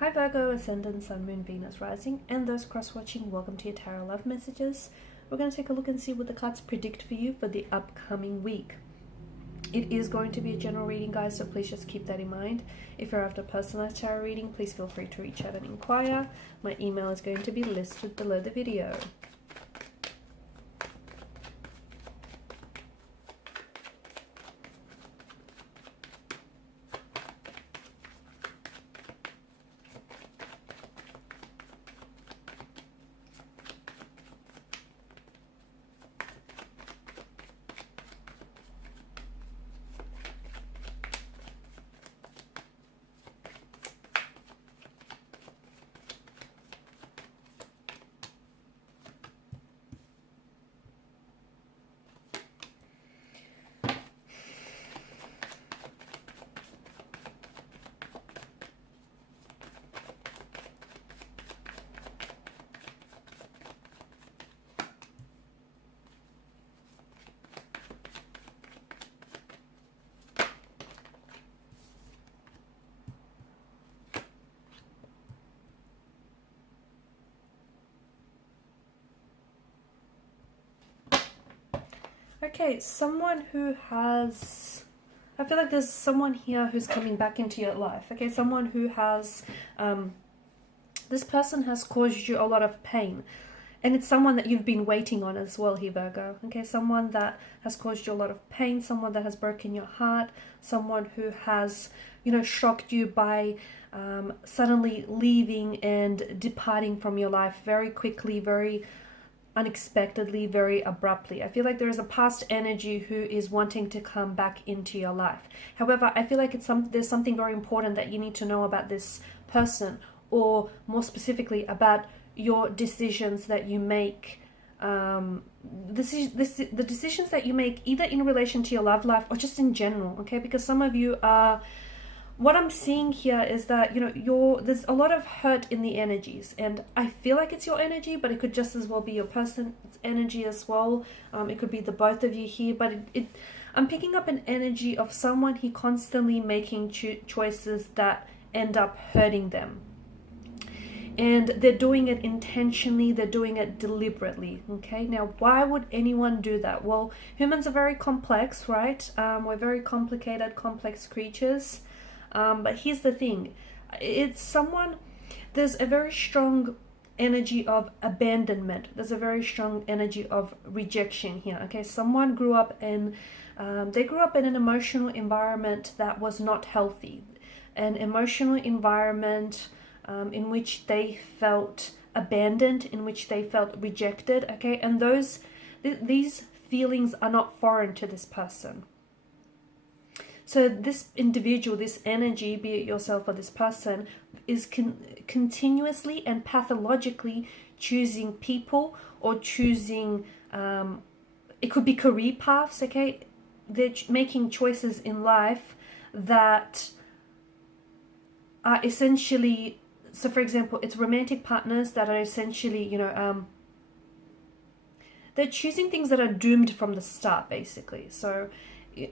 Hi Virgo, Ascendant, Sun, Moon, Venus, Rising, and those cross-watching, welcome to your Tarot Love Messages. We're going to take a look and see what the cards predict for you for the upcoming week. It is going to be a general reading, guys, so please just keep that in mind. If you're after a personalized tarot reading, please feel free to reach out and inquire. My email is going to be listed below the video. Okay, someone who has... I feel like there's someone here who's coming back into your life. Okay, someone who has... this person has caused you a lot of pain. And it's someone that you've been waiting on as well here, Virgo. Okay, someone that has caused you a lot of pain, someone that has broken your heart, someone who has, shocked you by suddenly leaving and departing from your life very quickly, very unexpectedly, very abruptly. I feel like there is a past energy who is wanting to come back into your life. However, I feel like there's something very important that you need to know about this person, or more specifically about your decisions that you make, the decisions that you make either in relation to your love life or just in general, okay? Because some of you are... What I'm seeing here is that, there's a lot of hurt in the energies, and I feel like it's your energy, but it could just as well be your person's energy as well. It could be the both of you here, but I'm picking up an energy of someone he constantly making choices that end up hurting them. And they're doing it intentionally, they're doing it deliberately, okay? Now, why would anyone do that? Well, humans are very complex, right? We're very complicated, complex creatures. But here's the thing, it's someone, there's a very strong energy of abandonment, there's a very strong energy of rejection here, okay? Someone grew up in, they grew up in an emotional environment that was not healthy, an emotional environment in which they felt abandoned, in which they felt rejected, okay? And these feelings are not foreign to this person. So this individual, this energy, be it yourself or this person, is continuously and pathologically choosing people or choosing, it could be career paths, okay? They're making choices in life that are essentially, so for example, it's romantic partners that are essentially, they're choosing things that are doomed from the start, basically. So,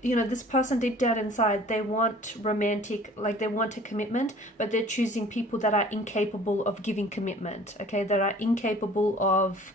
this person deep down inside, they want romantic, like they want a commitment, but they're choosing people that are incapable of giving commitment, okay? That are incapable of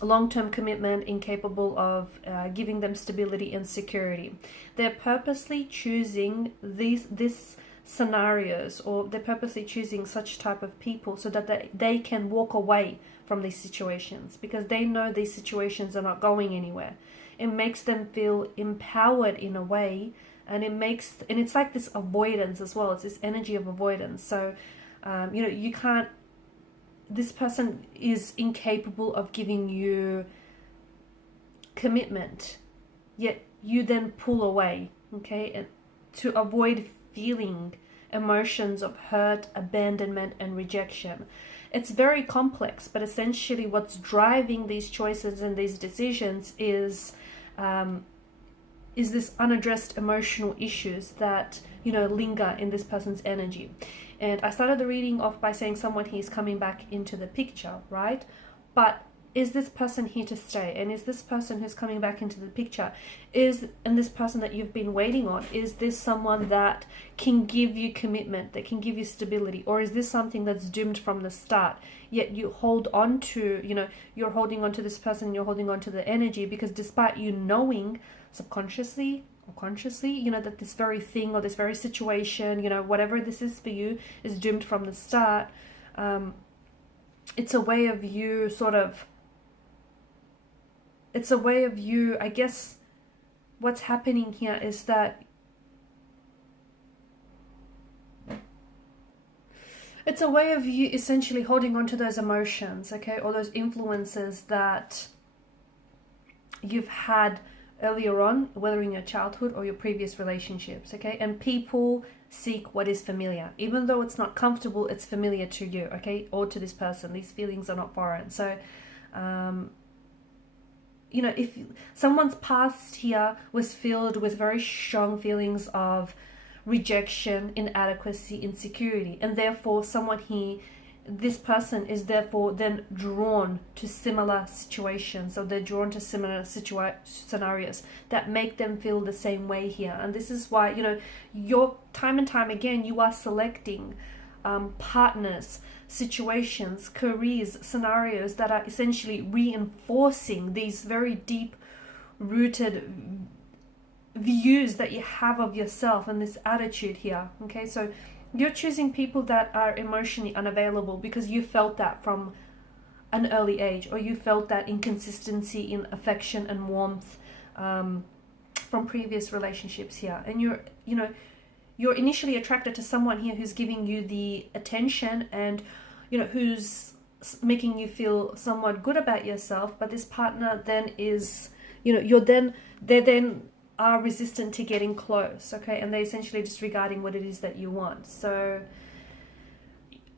long-term commitment, incapable of giving them stability and security. They're purposely choosing these scenarios, or they're purposely choosing such type of people so that they can walk away from these situations, because they know these situations are not going anywhere. It makes them feel empowered in a way, and it's like this avoidance as well. It's this energy of avoidance. So, you can't, this person is incapable of giving you commitment, yet you then pull away, okay? And to avoid feeling emotions of hurt, abandonment, and rejection. It's very complex, but essentially what's driving these choices and these decisions is this unaddressed emotional issues that, linger in this person's energy. And I started the reading off by saying someone he's coming back into the picture, right? But is this person here to stay? And is this person who's coming back into the picture, and this person that you've been waiting on, is this someone that can give you commitment, that can give you stability? Or is this something that's doomed from the start, yet you hold on to, you're holding on to this person, you're holding on to the energy, because despite you knowing subconsciously or consciously, that this very thing or this very situation, whatever this is for you, is doomed from the start, it's a way of you I guess what's happening here is that it's a way of you essentially holding on to those emotions, okay, or those influences that you've had earlier on, whether in your childhood or your previous relationships, okay? And people seek what is familiar. Even though it's not comfortable, it's familiar to you, okay, or to this person. These feelings are not foreign. So, if someone's past here was filled with very strong feelings of rejection, inadequacy, insecurity, and therefore this person is therefore then drawn to similar situations, so they're drawn to similar scenarios that make them feel the same way here. And this is why, you're time and time again, you are selecting partners, situations, careers, scenarios that are essentially reinforcing these very deep rooted views that you have of yourself and this attitude here, okay? So you're choosing people that are emotionally unavailable because you felt that from an early age, or you felt that inconsistency in affection and warmth from previous relationships here. And you're initially attracted to someone here who's giving you the attention and, who's making you feel somewhat good about yourself. But this partner then is, they then are resistant to getting close, okay? And they're essentially disregarding what it is that you want. So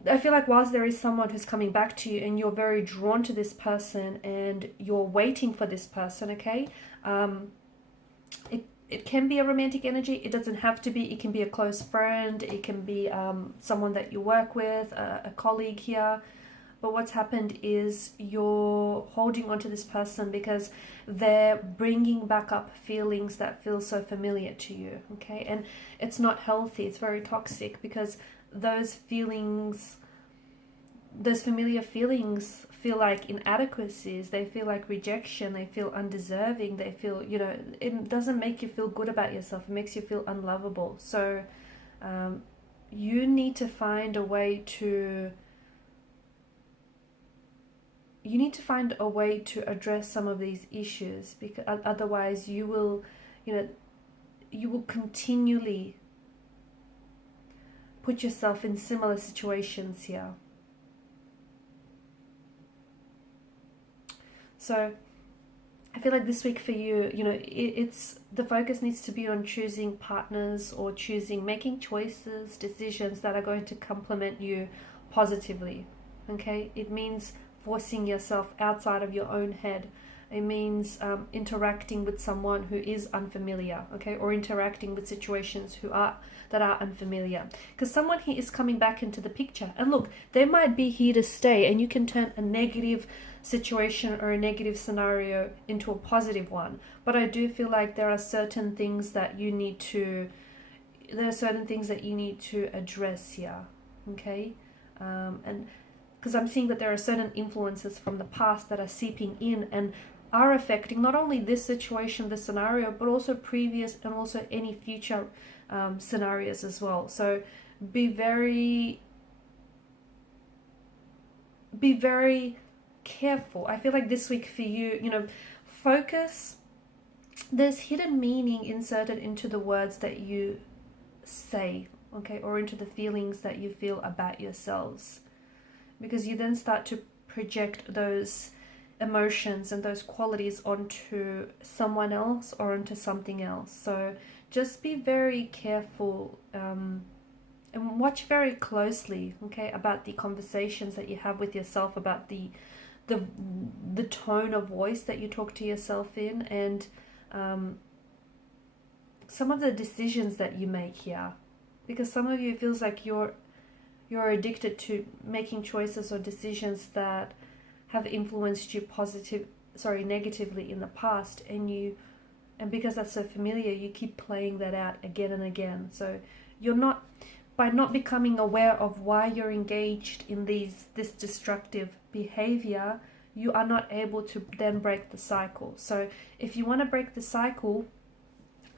I feel like whilst there is someone who's coming back to you and you're very drawn to this person and you're waiting for this person, okay? It can be a romantic energy. It doesn't have to be. It can be a close friend. It can be someone that you work with, a colleague here. But what's happened is you're holding on to this person because they're bringing back up feelings that feel so familiar to you, okay? And it's not healthy. It's very toxic because those familiar feelings feel like inadequacies. They feel like rejection. They feel undeserving. They feel, it doesn't make you feel good about yourself. It makes you feel unlovable. So you need to find a way to address some of these issues, because otherwise you will continually put yourself in similar situations here. So I feel like this week for you, it's the focus needs to be on choosing partners or making choices, decisions that are going to complement you positively, okay? It means forcing yourself outside of your own head. It means interacting with someone who is unfamiliar, okay, or interacting with situations that are unfamiliar. Because someone here is coming back into the picture, and look, they might be here to stay, and you can turn a negative situation or a negative scenario into a positive one. But I do feel like there are certain things that you need to address here, okay, and because I'm seeing that there are certain influences from the past that are seeping in and are affecting not only this situation, this scenario, but also previous and also any future scenarios as well. So be very careful. I feel like this week for you, focus. There's hidden meaning inserted into the words that you say, okay, or into the feelings that you feel about yourselves, because you then start to project those emotions and those qualities onto someone else or onto something else. So just be very careful and watch very closely, okay, about the conversations that you have with yourself, about the tone of voice that you talk to yourself in, and some of the decisions that you make here, because some of you, it feels like you're addicted to making choices or decisions that have influenced you negatively in the past, and because that's so familiar, you keep playing that out again and again. So by not becoming aware of why you're engaged in this destructive behavior, you are not able to then break the cycle. So if you want to break the cycle,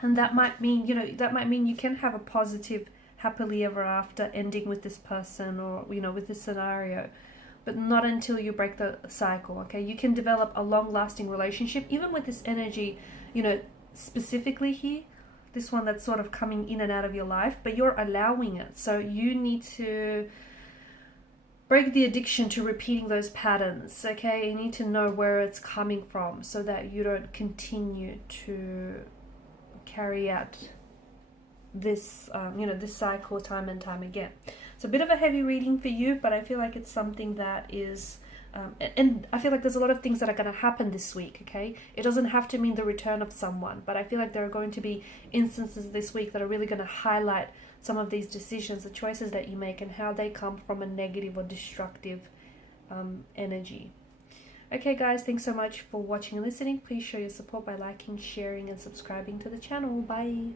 and that might mean you can have a positive, happily ever after ending with this person, or with this scenario, but not until you break the cycle. Okay, you can develop a long-lasting relationship even with this energy, specifically here, this one that's sort of coming in and out of your life, but you're allowing it. So you need to break the addiction to repeating those patterns. Okay, you need to know where it's coming from so that you don't continue to carry out this this cycle time and time again. It's a bit of a heavy reading for you, but I feel like it's something that is and I feel like there's a lot of things that are going to happen this week. Okay, it doesn't have to mean the return of someone, but I feel like there are going to be instances this week that are really going to highlight some of these decisions, the choices that you make, and how they come from a negative or destructive energy. Okay guys, thanks so much for watching and listening. Please show your support by liking, sharing and subscribing to the channel. Bye.